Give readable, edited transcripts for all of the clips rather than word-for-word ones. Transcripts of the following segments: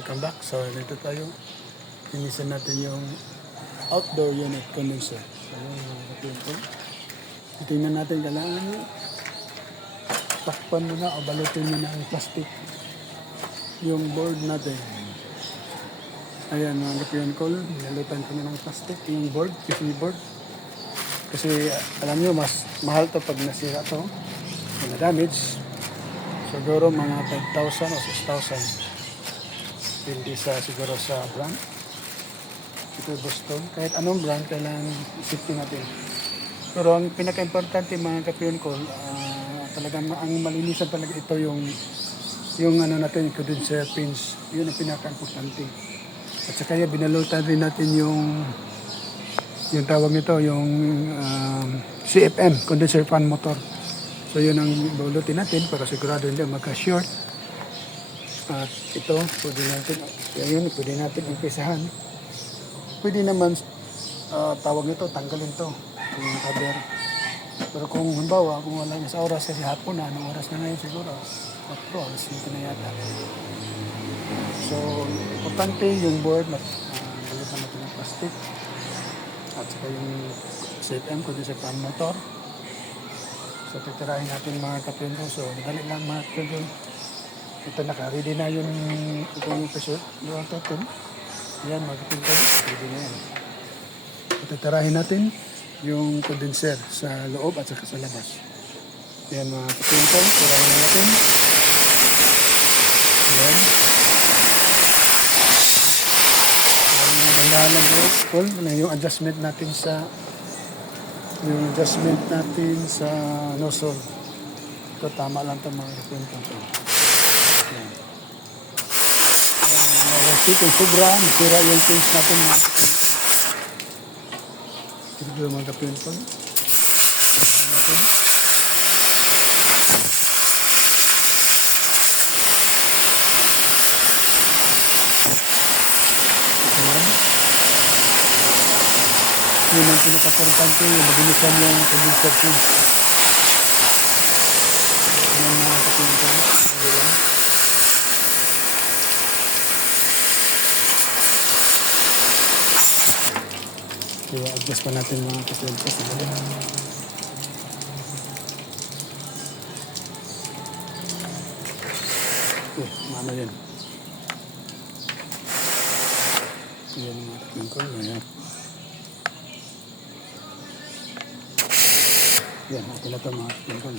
welcome back. So, dito tayo. Inisan natin yung outdoor unit condenser. So, mga kapinto. Tingnan natin, kailangan takpan mo na o balutin mo na ang plastic yung board natin. Ayan mga kapinto, nilalutan ko na ng plastic yung board, PC board. Kasi alam nyo, mas mahal to pag nasira to, na damage. Siguro mga 5,000 o 6,000. Hindi siguro sa brand. Ito Boston. Kahit anong brand, kailangan isipin natin. Pero ang pinaka-importante mga kapiyon ko, talagang ang malinisan talaga ito yung ano natin, condenser pins. Yun ang pinaka-importante. At saka binalutan rin natin yung tawag nito, yung CFM, condenser fan motor. So yun ang balutin natin para sigurado hindi magka-short. At ito, pwede natin umpisahan. Pwede naman, tawag nito, tanggalin to, yung cover. Pero kung halimbawa, kung wala na sa oras, kasi hapon na, anong oras na ngayon siguro, 4 oras, ito na yata. So, importante yung board, balitan natin ng plastic. At saka yung CFM, kundi sa fan motor. So, titirahin natin mga kapinto. So, dali lang mga kapinto. Ito naka-ready na yung itong episode. Yung totem. Yan, magpinto. Ready na yan. Titirahin natin yung condenser sa loob at saka sa labas. Yan mga kapinto. Tirahin natin. Yan. Yung adjustment natin sa nozzle. Ito tama lang ito mga kapinto. Kung sobra, masira yung pins natin. Ito mga kapinto. Yun ang pinaka-importante, yung mabilisan yung condenser pins. Yan mga kapinto. Kaya adjust pa natin mga kapinto sa balik. Mama yan. Yan mga kapinto. Yan, okay na ito mga kapinto.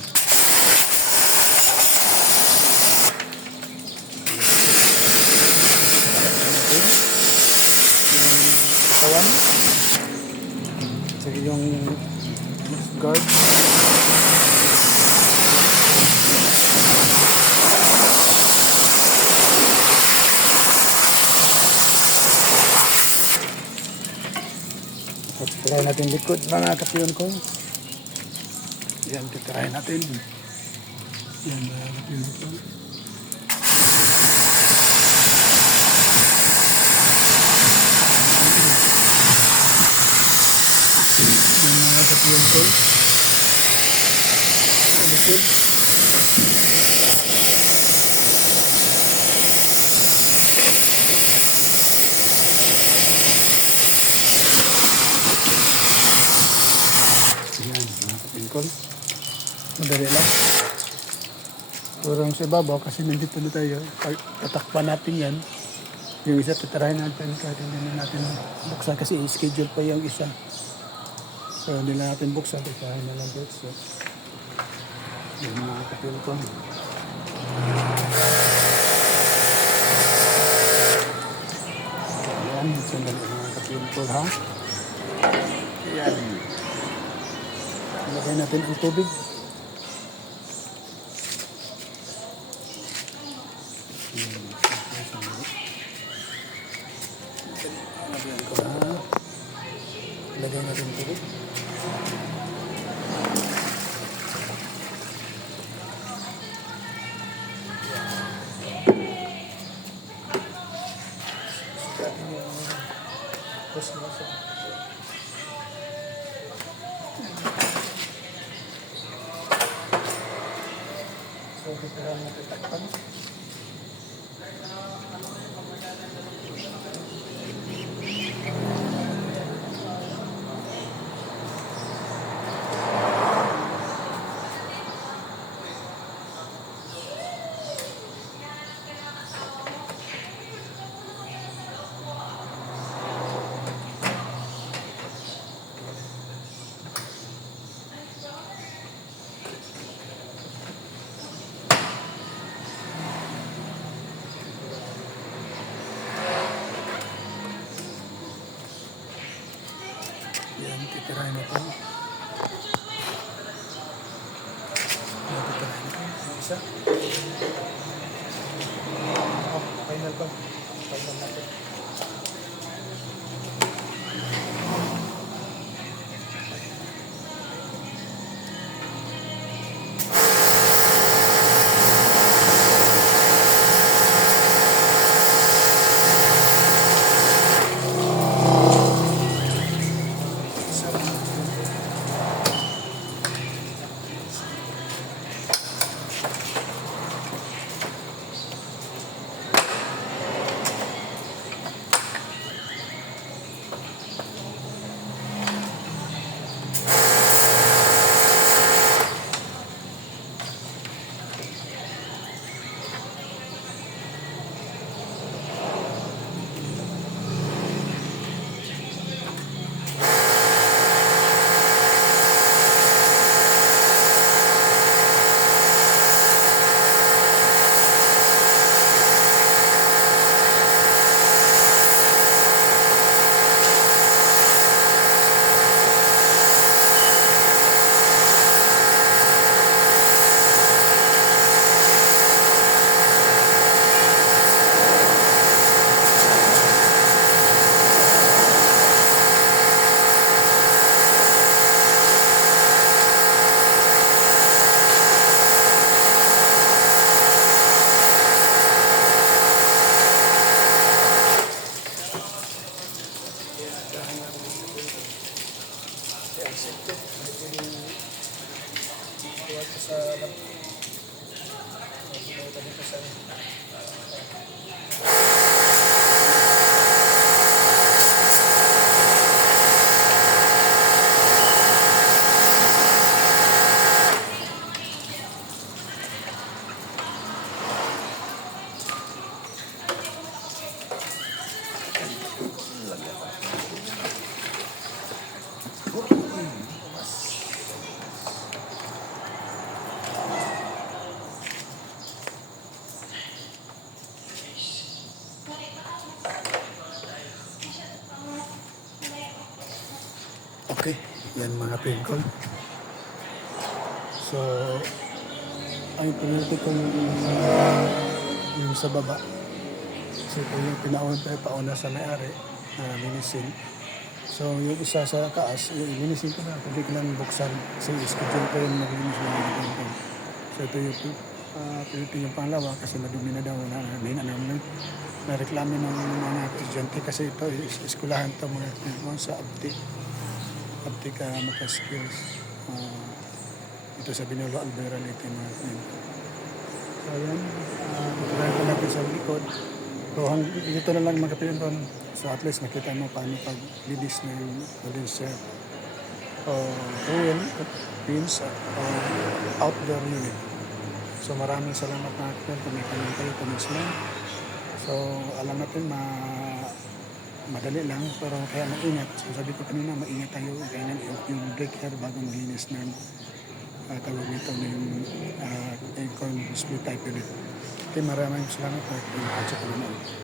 Kawan. Sige yung guard. Titirahin natin likod mga kapiyon ko. Yan, titirahin natin. Yan mga kapiyon ko. Kapiyon ko. Likod. Ayan, mga kapiyon ko. Madali lang. Turang sa ibabaw kasi nandito na tayo. Tatakpan natin yan. Yung isa, titirahin natin. Kahit hindi na natin buksan kasi schedule pa yung isa. So, hindi na natin buksan. Titahin na lang dito. So, yung mga kapinto. Ayan. Sandali mga kapinto ha. Ayan. Ilagay natin ang tubig. Ilagay natin ang tubig. So, kita lang natin takpan. Titirahin na ito. Titirahin na ito. Isa. Final ba? Final natin. Okay, yan mga pinkol. So, ang priority ko yung sa baba. So, ito yung pauna sa may-ari, linisin. So, yung isa sa taas, linisin ko na. Hindi ko lang buksan. Kasi schedule ko yung maglinis ng mga pinkol. So, ito yung priority yung pangalawa kasi madumi na daw na reklamo ng mga estudyante kasi ito eskulahan to mga pinkol sa Abdi ka maka-skills. Ito sa Binolo Albera Leyte mga friend. So ayan, try ko natin sa likod. So dito na lang magkapiyon doon. So at least nakita mo paano pag-lidis ng condenser o fuel pins o outdoor unit. So maraming salamat mga friend kung may tanong kayo, comments lang. So alam natin madali lang, pero kaya maingat. So sabi ko kanina, maingat tayo. Ganyan yung brake hair bago maglinis ng tawag nito ng aircon split type unit. Okay, maraming salamat. At